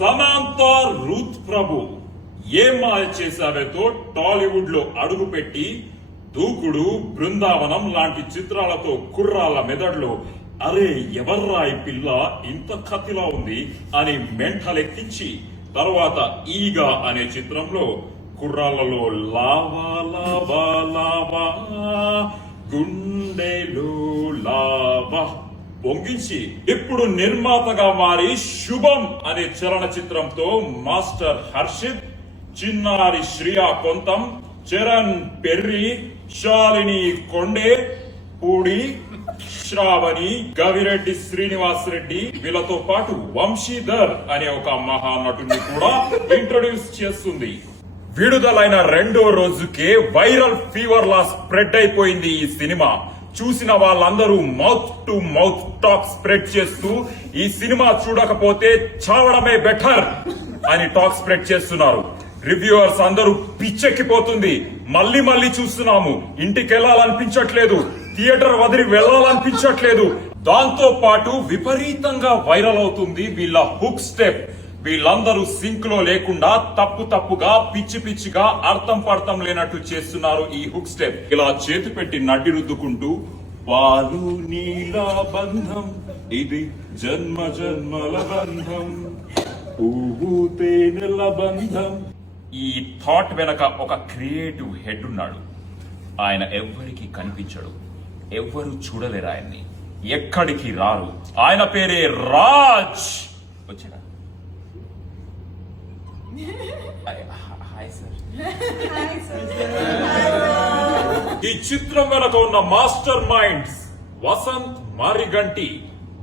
Samantha Ruth ప్రభు ఏం మాయ చేశావేతో టాలీవుడ్ లో అడుగుపెట్టి దూకుడు, బృందావనం లాంటి చిత్రాలతో కుర్రాళ్ళ మెదడులో అరే ఎవర్రా ఈ పిల్ల ఇంత కత్తిలా ఉంది అని మెంటలెక్కించి తర్వాత ఈగా అనే చిత్రంలో కుర్రాళ్లలో లావా లావా లావా గుండెలో లావా పొంగించి ఇప్పుడు నిర్మాతగా మారి శుభం అనే చలనచిత్రంతో మాస్టర్ హర్షిత్, చిన్నారి శ్రియా కొంతం, చరణ్ పెర్రి, శాలిని కొండే, పూడి, శ్రావణి, గవిరెడ్డి శ్రీనివాస్ రెడ్డి వీళ్ళతో పాటు వంశీధర్ అనే ఒక మహానటుని కూడా ఇంట్రొడ్యూస్ చేస్తుంది. విడుదలైన రెండో రోజుకే వైరల్ ఫీవర్ లా స్ప్రెడ్ అయిపోయింది ఈ సినిమా. చూసిన వాళ్ళందరూ mouth to mouth talk spread చేస్తూ ఈ సినిమా చూడకపోతే చావడమే బెటర్ అని టాక్ స్ప్రెడ్ చేస్తున్నారు. రివ్యూవర్స్ అందరూ పిచ్చెక్కిపోతుంది, మళ్ళీ మళ్ళీ చూస్తున్నాము, ఇంటికి వెళ్లాలనిపించట్లేదు, థియేటర్ వదిలి వెళ్లాలనిపించట్లేదు. దాంతో పాటు విపరీతంగా వైరల్ అవుతుంది వీళ్ళ హుక్ స్టెప్. వీళ్ళందరూ సింక్ లో లేకుండా తప్పుగా పిచ్చి పిచ్చిగా అర్థం పర్థం లేనట్టు చేస్తున్నారు ఈ హుక్ స్టెప్. ఇలా చేతి పెట్టి నడ్డి రుద్దుకుంటూ పాలు నీల బంధం ఇది జన్మ జన్మల బంధం, పువ్వు తేనెల బంధం. ఈ థాట్ వెనక ఒక క్రియేటివ్ హెడ్ ఉన్నాడు. ఆయన ఎవ్వరికి కనిపించడు, ఎవ్వరు చూడలేరు ఆయన్ని, ఎక్కడికి రారు. ఆయన పేరే రాజ్. వచ్చాడా? ఈ చిత్రం వెనక ఉన్న మాస్టర్ మైండ్స్ వసంత్ మారిగంటి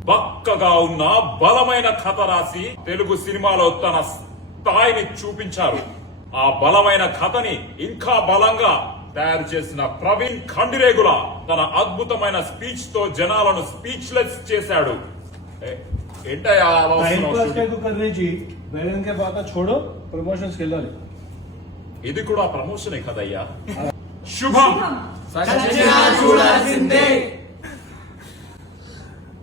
బక్కగా ఉన్న బలమైన కథ రాసి తెలుగు సినిమాలో తన స్థాయిని చూపించారు. ఆ బలమైన కథని ఇంకా బలంగా తయారు చేసిన ప్రవీణ్ ఖండిరేగుల తన అద్భుతమైన స్పీచ్ తో జనాలను స్పీచ్లెస్ చేశాడు. ఏంటయ్యా ప్రమోషన్స్ వెళ్ళాలి, ఇది కూడా ప్రమోషనే కదయ్యా. శుభం చూడాల్సిందే.